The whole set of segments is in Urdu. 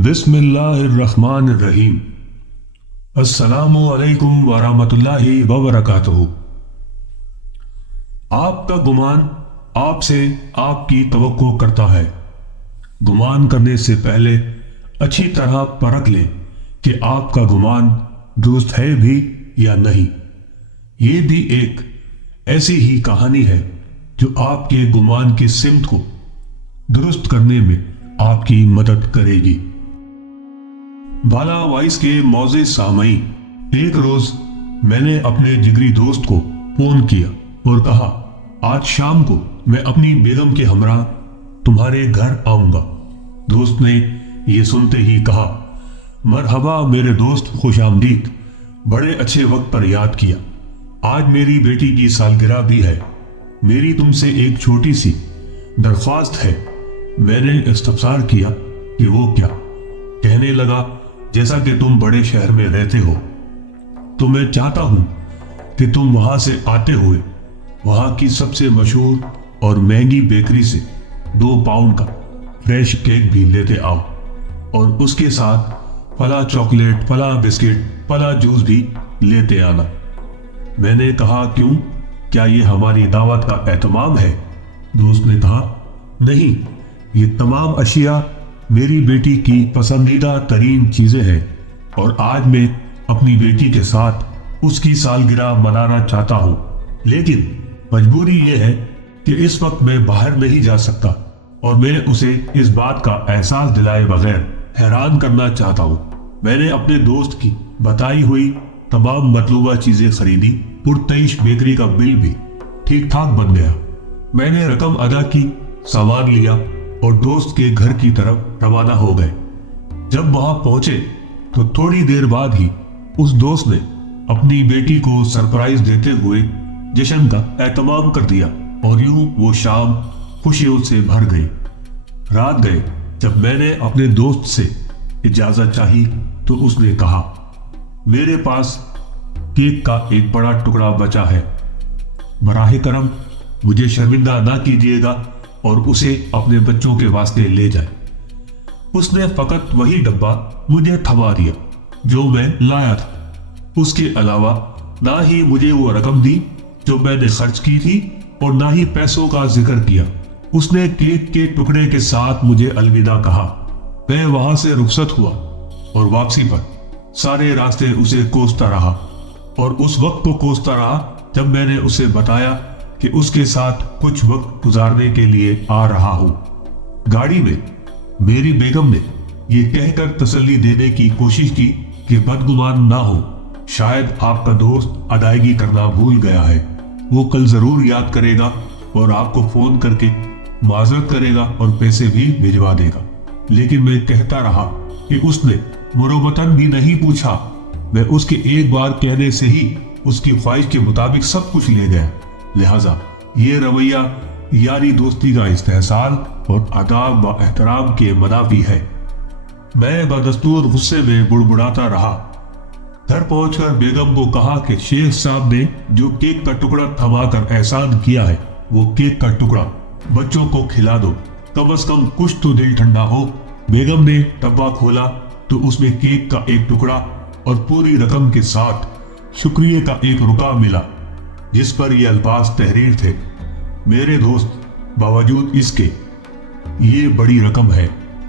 بسم اللہ الرحمن الرحیم۔ السلام علیکم ورحمۃ اللہ وبرکاتہ۔ آپ کا گمان آپ سے آپ کی توقع کرتا ہے۔ گمان کرنے سے پہلے اچھی طرح پرکھ لیں کہ آپ کا گمان درست ہے بھی یا نہیں۔ یہ بھی ایک ایسی ہی کہانی ہے جو آپ کے گمان کی سمت کو درست کرنے میں آپ کی مدد کرے گی۔ بالا وائس کے معزز سامعین، ایک روز میں نے اپنے جگری دوست کو فون کیا اور کہا آج شام کو میں اپنی بیگم کے ہمراہ تمہارے گھر آؤں گا۔ دوست نے یہ سنتے ہی کہا مرحبا میرے دوست، خوش آمدید، بڑے اچھے وقت پر یاد کیا۔ آج میری بیٹی کی سالگرہ بھی ہے۔ میری تم سے ایک چھوٹی سی درخواست ہے۔ میں نے استفسار کیا کہ وہ کیا؟ کہنے لگا جیسا کہ تم بڑے شہر میں رہتے ہو تو میں چاہتا ہوں کہ تم وہاں سے آتے ہوئے وہاں کی سب سے مشہور اور مہنگی بیکری سے 2 پاؤنڈ کا فریش کیک بھی لیتے آؤ، اور اس کے ساتھ فلاں چاکلیٹ، فلاں بسکٹ، فلاں جوس بھی لیتے آنا۔ میں نے کہا کیوں؟ کیا یہ ہماری دعوت کا اہتمام ہے؟ دوست نے کہا نہیں، یہ تمام اشیاء میری بیٹی کی پسندیدہ ترین چیزیں ہیں، اور آج میں اپنی بیٹی کے ساتھ اس کی سالگرہ منانا چاہتا ہوں، لیکن مجبوری یہ ہے کہ اس وقت میں باہر نہیں جا سکتا، اور میں اسے اس بات کا احساس دلائے بغیر حیران کرنا چاہتا ہوں۔ میں نے اپنے دوست کی بتائی ہوئی تمام مطلوبہ چیزیں خریدی۔ پرتعیش بیکری کا بل بھی ٹھیک ٹھاک بن گیا۔ میں نے رقم ادا کی، سامان لیا اور دوست کے گھر کی طرف روانہ ہو گئے۔ جب وہاں پہنچے تو تھوڑی دیر بعد ہی اس دوست نے اپنی بیٹی کو سرپرائز دیتے ہوئے جشن کا اہتمام کر دیا، اور یوں وہ شام خوشیوں سے بھر گئی۔ رات گئے جب میں نے اپنے دوست سے اجازت چاہی تو اس نے کہا میرے پاس کیک کا ایک بڑا ٹکڑا بچا ہے، براہ کرم مجھے شرمندہ نہ کیجیے گا اور اسے اپنے بچوں کے واسطے لے جائے۔ اس نے فقط وہی ڈبہ مجھے تھما دیا جو میں لایا تھا۔ اس کے علاوہ نہ ہی مجھے وہ رقم دی جو میں نے خرچ کی تھی، اور نہ ہی پیسوں کا ذکر کیا۔ اس نے کیک کے ٹکڑے کے ساتھ مجھے الوداع کہا۔ میں وہاں سے رخصت ہوا اور واپسی پر سارے راستے اسے کوستا رہا، اور اس وقت کو کوستا رہا جب میں نے اسے بتایا کہ اس کے ساتھ کچھ وقت گزارنے کے لیے آ رہا ہوں۔ گاڑی میں میری بیگم نے یہ کہہ کر تسلی دینے کی کوشش کی کہ بدگمان نہ ہو، شاید آپ کا دوست ادائیگی کرنا بھول گیا ہے، وہ کل ضرور یاد کرے گا اور آپ کو فون کر کے معذرت کرے گا اور پیسے بھی بھجوا دے گا۔ لیکن میں کہتا رہا کہ اس نے مروبتاً بھی نہیں پوچھا۔ میں اس کے ایک بار کہنے سے ہی اس کی خواہش کے مطابق سب کچھ لے گیا، لہذا یہ رویہ یاری دوستی کا استحصال اور آداب و احترام کے منافی ہے۔ میں بدستور غصے میں بڑبڑاتا رہا۔ گھر پہنچ کر بیگم کو کہا کہ شیخ صاحب نے جو کیک کا ٹکڑا تھما کر احسان کیا ہے، وہ کیک کا ٹکڑا بچوں کو کھلا دو، کم از کم کچھ تو دل ٹھنڈا ہو۔ بیگم نے ڈبہ کھولا تو اس میں کیک کا ایک ٹکڑا اور پوری رقم کے ساتھ شکریہ کا ایک رکا ملا، جس پر یہ الفاظ تحریر تھے میرے دوست، باوجود اس کے یہ بڑی رقم ہے،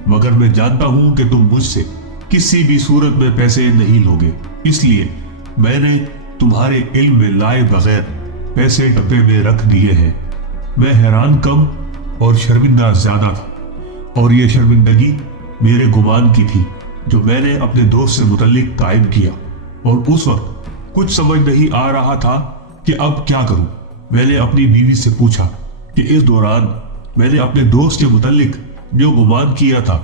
مگر میں جانتا ہوں کہ تم مجھ سے کسی بھی صورت میں پیسے نہیں لوگے، اس لیے میں نے تمہارے علم میں لائے بغیر پیسے ڈبے میں رکھ دیے ہیں۔ میں حیران کم اور شرمندہ زیادہ تھا، اور یہ شرمندگی میرے گمان کی تھی جو میں نے اپنے دوست سے متعلق قائم کیا، اور اس وقت کچھ سمجھ نہیں آ رہا تھا کہ اب کیا کروں۔ میں نے اپنی بیوی سے پوچھا کہ اس دوران میں نے اپنے دوست کے متعلق جو گمان کیا تھا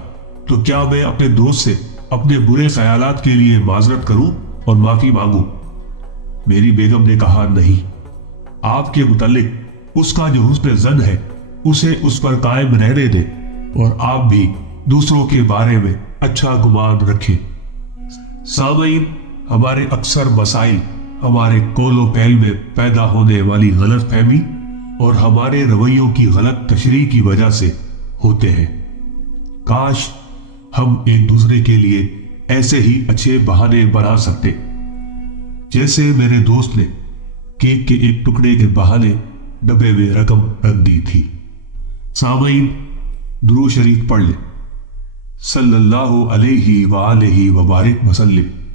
تو کیا میں اپنے دوست سے اپنے برے خیالات کے لیے معذرت کروں اور معافی مانگوں؟ میری بیگم نے کہا نہیں، آپ کے متعلق اس کا جو حسن ظن ہے اسے اس پر قائم رہنے دیں، اور آپ بھی دوسروں کے بارے میں اچھا گمان رکھیں۔ سامعین، ہمارے اکثر مسائل ہمارے قول و فعل میں پیدا ہونے والی غلط فہمی اور ہمارے رویوں کی غلط تشریح کی وجہ سے ہوتے ہیں۔ کاش ہم ایک دوسرے کے لیے ایسے ہی اچھے بہانے بنا سکتے، جیسے میرے دوست نے کیک کے ایک ٹکڑے کے بہانے ڈبے میں رقم رکھ دی تھی۔ سامعین، درود شریف پڑھ لیں۔ صلی اللہ علیہ وآلہ وبارک وسلم۔